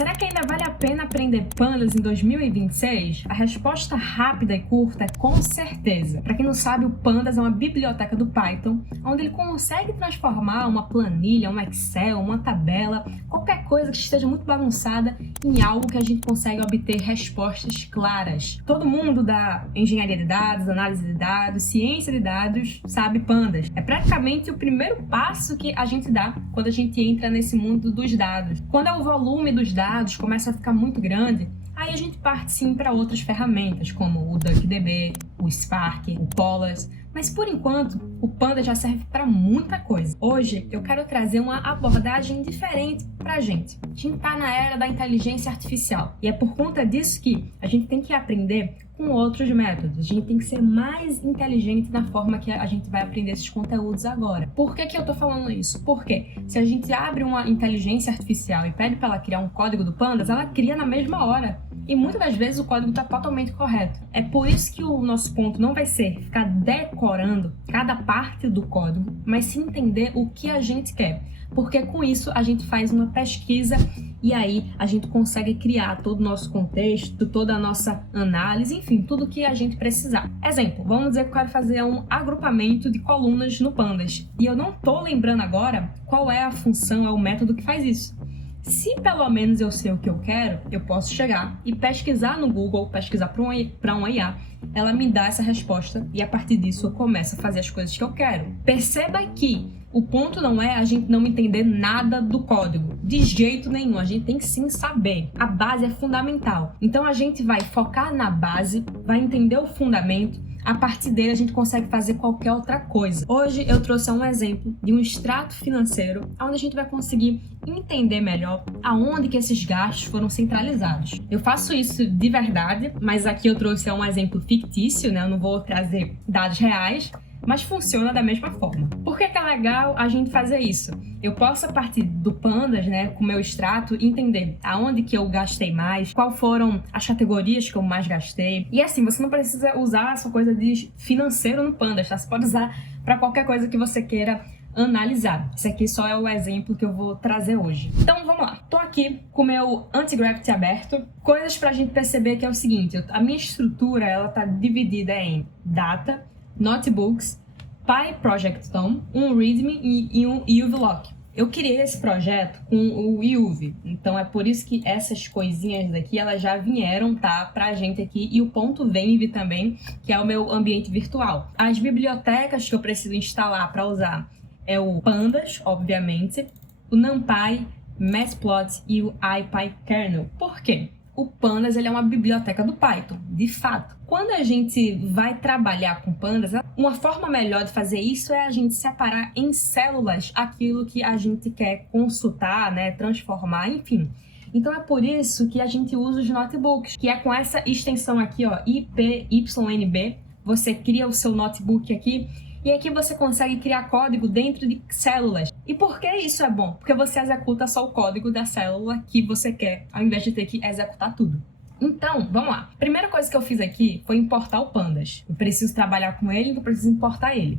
Será que ainda vale a pena aprender Pandas em 2026? A resposta rápida e curta é com certeza. Para quem não sabe, o Pandas é uma biblioteca do Python, onde ele consegue transformar uma planilha, um Excel, uma tabela, qualquer coisa que esteja muito bagunçada em algo que a gente consegue obter respostas claras. Todo mundo da engenharia de dados, análise de dados, ciência de dados sabe Pandas. É praticamente o primeiro passo que a gente dá quando a gente entra nesse mundo dos dados. Quando o volume dos dados começa a ficar muito grande, aí a gente parte sim para outras ferramentas, como o DuckDB, o Spark, o Polars, mas por enquanto o Pandas já serve para muita coisa. Hoje eu quero trazer uma abordagem diferente para a gente. A gente está na era da inteligência artificial e é por conta disso que a gente tem que aprender com outros métodos. A gente tem que ser mais inteligente na forma que a gente vai aprender esses conteúdos agora. Por que eu tô falando isso? Porque se a gente abre uma inteligência artificial e pede para ela criar um código do Pandas, ela cria na mesma hora. E muitas das vezes o código está totalmente correto. É por isso que o nosso ponto não vai ser ficar decorando cada parte do código, mas sim entender o que a gente quer. Porque com isso a gente faz uma pesquisa e aí a gente consegue criar todo o nosso contexto, toda a nossa análise, enfim, tudo que a gente precisar. Exemplo, vamos dizer que eu quero fazer um agrupamento de colunas no Pandas e eu não estou lembrando agora qual é a função, é o método que faz isso. Se pelo menos eu sei o que eu quero, eu posso chegar e pesquisar no Google, pesquisar para uma IA, ela me dá essa resposta e a partir disso eu começo a fazer as coisas que eu quero. Perceba que o ponto não é a gente não entender nada do código, de jeito nenhum, a gente tem que sim saber. A base é fundamental. Então a gente vai focar na base, vai entender o fundamento, a partir dele a gente consegue fazer qualquer outra coisa. Hoje eu trouxe um exemplo de um extrato financeiro, onde a gente vai conseguir entender melhor aonde que esses gastos foram centralizados. Eu faço isso de verdade, mas aqui eu trouxe um exemplo fictício, né? Eu não vou trazer dados reais, mas funciona da mesma forma. Por que é legal a gente fazer isso? Eu posso, a partir do Pandas, né, com o meu extrato, entender aonde que eu gastei mais, quais foram as categorias que eu mais gastei. E assim, você não precisa usar essa coisa de financeiro no Pandas, tá? Você pode usar para qualquer coisa que você queira analisar. Esse aqui só é o exemplo que eu vou trazer hoje. Então vamos lá. Tô aqui com o meu Anti-Gravity aberto. Coisas pra gente perceber que é o seguinte, a minha estrutura, ela tá dividida em data, notebooks, PyProject.tom, um README e um UVlock. Eu criei esse projeto com o UV, então é por isso que essas coisinhas daqui, elas já vieram, tá, pra gente aqui, e o ponto .venv também, que é o meu ambiente virtual. As bibliotecas que eu preciso instalar para usar é o Pandas, obviamente, o NumPy, Matplotlib e o IPyKernel. Por quê? O Pandas ele é uma biblioteca do Python, de fato. Quando a gente vai trabalhar com Pandas, uma forma melhor de fazer isso é a gente separar em células aquilo que a gente quer consultar, né, transformar, enfim. Então é por isso que a gente usa os notebooks, que é com essa extensão aqui, ó, IPYNB. Você cria o seu notebook aqui e aqui você consegue criar código dentro de células. E por que isso é bom? Porque você executa só o código da célula que você quer, ao invés de ter que executar tudo. Então, vamos lá. Primeira coisa que eu fiz aqui foi importar o Pandas. Eu preciso trabalhar com ele, então eu preciso importar ele.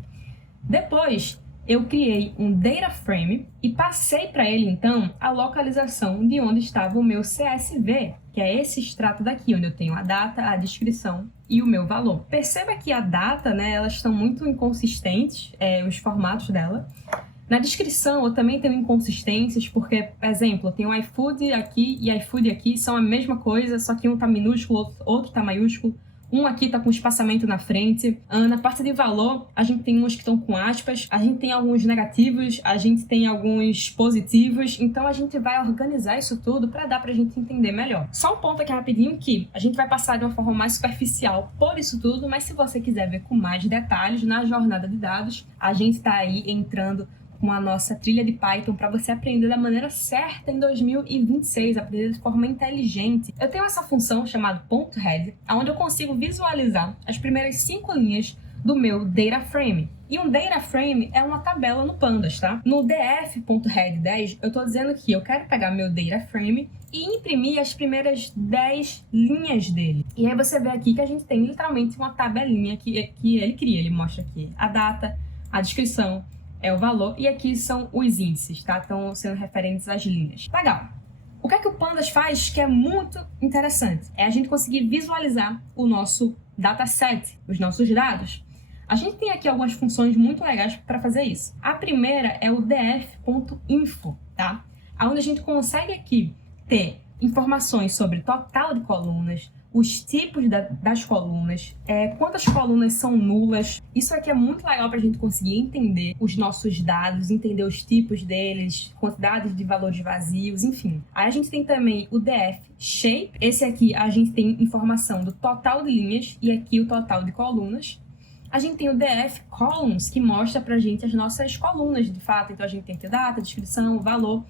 Depois, eu criei um data frame e passei para ele, então, a localização de onde estava o meu CSV, que é esse extrato daqui, onde eu tenho a data, a descrição e o meu valor. Perceba que a data, né, elas estão muito inconsistentes, os formatos dela. Na descrição eu também tenho inconsistências, porque, por exemplo, eu tenho iFood aqui e iFood aqui, são a mesma coisa, só que um tá minúsculo, outro tá maiúsculo. Um aqui tá com espaçamento na frente. Na parte de valor, a gente tem uns que estão com aspas, a gente tem alguns negativos, a gente tem alguns positivos, então a gente vai organizar isso tudo para dar pra gente entender melhor. Só um ponto aqui rapidinho que a gente vai passar de uma forma mais superficial por isso tudo, mas se você quiser ver com mais detalhes na jornada de dados, a gente tá aí entrando com a nossa trilha de Python para você aprender da maneira certa em 2026, aprender de forma inteligente. Eu tenho essa função chamada .head, onde eu consigo visualizar as primeiras 5 linhas do meu data frame. E um data frame é uma tabela no Pandas, tá? No df.head10, eu estou dizendo que eu quero pegar meu data frame e imprimir as primeiras 10 linhas dele. E aí você vê aqui que a gente tem literalmente uma tabelinha que ele cria. Ele mostra aqui a data, a descrição, é o valor, e aqui são os índices, tá? Estão sendo referentes às linhas. Legal. O que é que o Pandas faz que é muito interessante? É a gente conseguir visualizar o nosso dataset, os nossos dados. A gente tem aqui algumas funções muito legais para fazer isso. A primeira é o df.info, tá? Onde a gente consegue aqui ter informações sobre total de colunas, os tipos das colunas, quantas colunas são nulas. Isso aqui é muito legal para a gente conseguir entender os nossos dados, entender os tipos deles, quantidades de valores vazios, enfim. Aí a gente tem também o df shape. Esse aqui a gente tem informação do total de linhas e aqui o total de colunas. A gente tem o df columns, que mostra pra gente as nossas colunas, de fato. Então a gente tem aqui data, descrição, valor,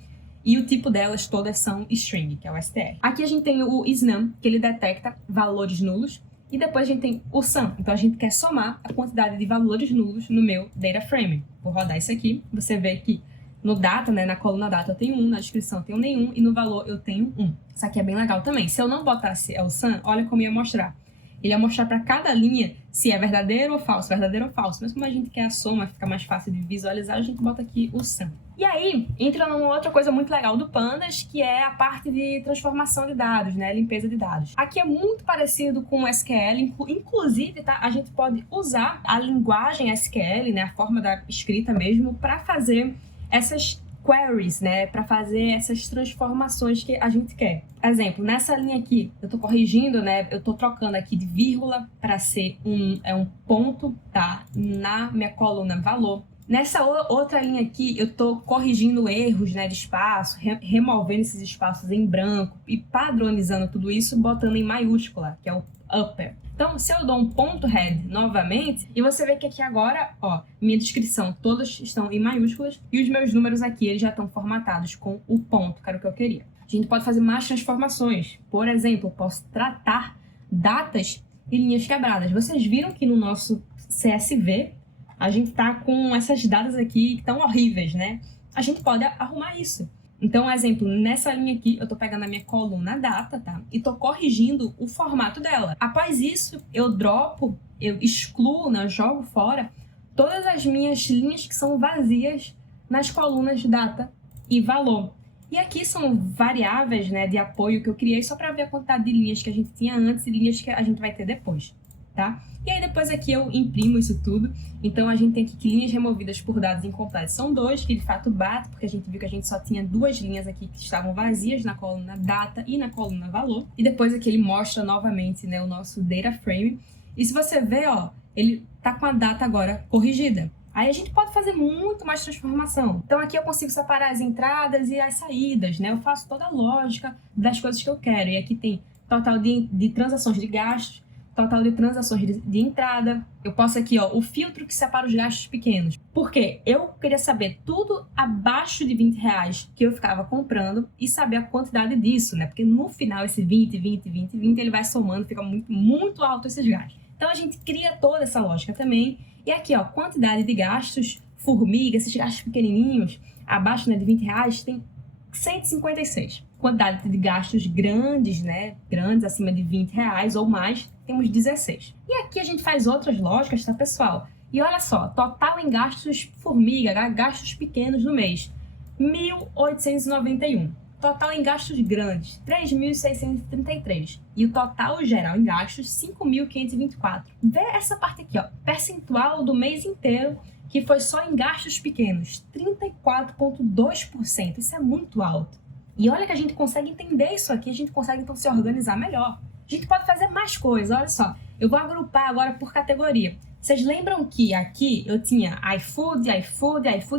e o tipo delas todas são string, que é o str. Aqui a gente tem o isNum, que ele detecta valores nulos, e depois a gente tem o sum. Então a gente quer somar a quantidade de valores nulos no meu data frame. Vou rodar isso aqui, você vê que no data, né, na coluna data eu tenho 1, na descrição eu tenho nenhum, e no valor eu tenho 1. Isso aqui é bem legal também. Se eu não botasse o sum, olha como ia mostrar. Ele ia mostrar para cada linha se é verdadeiro ou falso, verdadeiro ou falso. Mas como a gente quer a soma, fica mais fácil de visualizar, a gente bota aqui o sum. E aí, entra numa outra coisa muito legal do Pandas, que é a parte de transformação de dados, né? Limpeza de dados. Aqui é muito parecido com o SQL, inclusive, tá? A gente pode usar a linguagem SQL, né? A forma da escrita mesmo, para fazer essas queries, né, para fazer essas transformações que a gente quer. Exemplo, nessa linha aqui, eu tô corrigindo, né, eu tô trocando aqui de vírgula para ser um ponto, tá, na minha coluna valor. Nessa outra linha aqui, eu tô corrigindo erros, né, de espaço, removendo esses espaços em branco e padronizando tudo isso, botando em maiúscula, que é o upper. Então, se eu dou um ponto head novamente, e você vê que aqui agora, ó, minha descrição, todas estão em maiúsculas, e os meus números aqui, eles já estão formatados com o ponto, que era o que eu queria. A gente pode fazer mais transformações. Por exemplo, eu posso tratar datas e linhas quebradas. Vocês viram que no nosso CSV, a gente tá com essas datas aqui que estão horríveis, né? A gente pode arrumar isso. Então, exemplo, nessa linha aqui, eu tô pegando a minha coluna data, tá? E tô corrigindo o formato dela. Após isso, eu dropo, eu excluo, né? Jogo fora todas as minhas linhas que são vazias nas colunas data e valor. E aqui são variáveis, né, de apoio que eu criei só para ver a quantidade de linhas que a gente tinha antes e linhas que a gente vai ter depois, tá? E aí depois aqui eu imprimo isso tudo. Então a gente tem aqui que linhas removidas por dados incompletos são 2, que de fato bate, porque a gente viu que a gente só tinha 2 linhas aqui que estavam vazias na coluna data e na coluna valor. E depois aqui ele mostra novamente, né, o nosso data frame. E se você ver, ó, ele tá com a data agora corrigida. Aí a gente pode fazer muito mais transformação. Então aqui eu consigo separar as entradas e as saídas, né? Eu faço toda a lógica das coisas que eu quero. E aqui tem total de transações de gastos, total de transações de entrada. Eu posso aqui, ó, o filtro que separa os gastos pequenos. Porque eu queria saber tudo abaixo de R$20 que eu ficava comprando e saber a quantidade disso, né? Porque no final esse 20, 20, 20, 20, ele vai somando, fica muito, muito alto esses gastos. Então a gente cria toda essa lógica também. E aqui, ó, quantidade de gastos, formiga, esses gastos pequenininhos, abaixo, né, de R$20, tem 156. Quantidade de gastos grandes, né, grandes, acima de R$20 ou mais, temos 16. E aqui a gente faz outras lógicas, tá, pessoal? E olha só, total em gastos formiga, gastos pequenos no mês, 1.891. Total em gastos grandes, 3.633. E o total geral em gastos, 5.524. Vê essa parte aqui, ó. Percentual do mês inteiro, que foi só em gastos pequenos, 34,2%. Isso é muito alto. E olha que a gente consegue entender isso aqui, a gente consegue então se organizar melhor. A gente pode fazer mais coisas, olha só. Eu vou agrupar agora por categoria. Vocês lembram que aqui eu tinha iFood,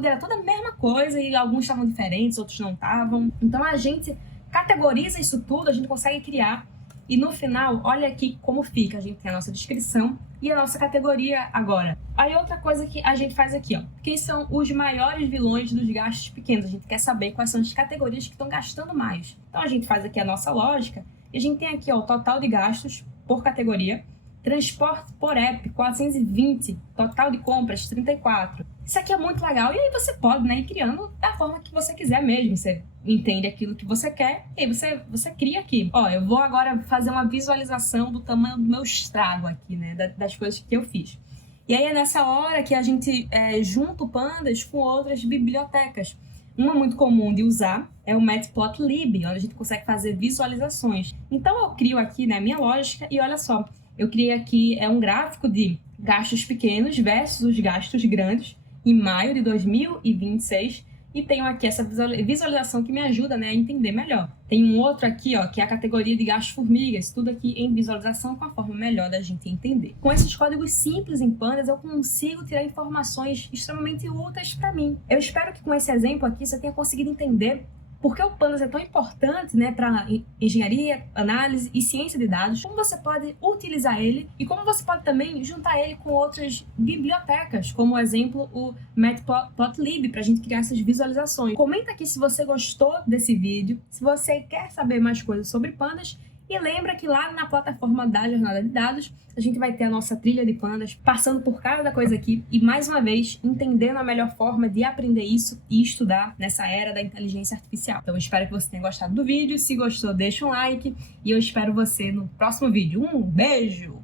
era toda a mesma coisa e alguns estavam diferentes, outros não estavam. Então a gente categoriza isso tudo, a gente consegue criar. E no final, olha aqui como fica. A gente tem a nossa descrição e a nossa categoria agora. Aí outra coisa que a gente faz aqui, ó. Quem são os maiores vilões dos gastos pequenos? A gente quer saber quais são as categorias que estão gastando mais. Então a gente faz aqui a nossa lógica e a gente tem aqui, ó, o total de gastos por categoria. Transporte por app, 420. Total de compras, 34. Isso aqui é muito legal. E aí você pode, né, ir criando da forma que você quiser mesmo. Você entende aquilo que você quer e aí você cria aqui. Ó, eu vou agora fazer uma visualização do tamanho do meu estrago aqui, né, das coisas que eu fiz. E aí é nessa hora que a gente junta o Pandas com outras bibliotecas. Uma muito comum de usar é o Matplotlib, onde a gente consegue fazer visualizações. Então eu crio aqui, né, a minha lógica e olha só, eu criei aqui um gráfico de gastos pequenos versus os gastos grandes em maio de 2026 e tenho aqui essa visualização que me ajuda, né, a entender melhor. Tem um outro aqui, ó, que é a categoria de gastos formigas, tudo aqui em visualização com a forma melhor da gente entender. Com esses códigos simples em Pandas, eu consigo tirar informações extremamente úteis para mim. Eu espero que com esse exemplo aqui você tenha conseguido entender por que o Pandas é tão importante, né, para engenharia, análise e ciência de dados, como você pode utilizar ele e como você pode também juntar ele com outras bibliotecas, como, por exemplo, o Matplotlib, para a gente criar essas visualizações. Comenta aqui se você gostou desse vídeo, se você quer saber mais coisas sobre Pandas, e lembra que lá na plataforma da Jornada de Dados, a gente vai ter a nossa trilha de Pandas, passando por cada coisa aqui e, mais uma vez, entendendo a melhor forma de aprender isso e estudar nessa era da inteligência artificial. Então, eu espero que você tenha gostado do vídeo. Se gostou, deixa um like e eu espero você no próximo vídeo. Um beijo!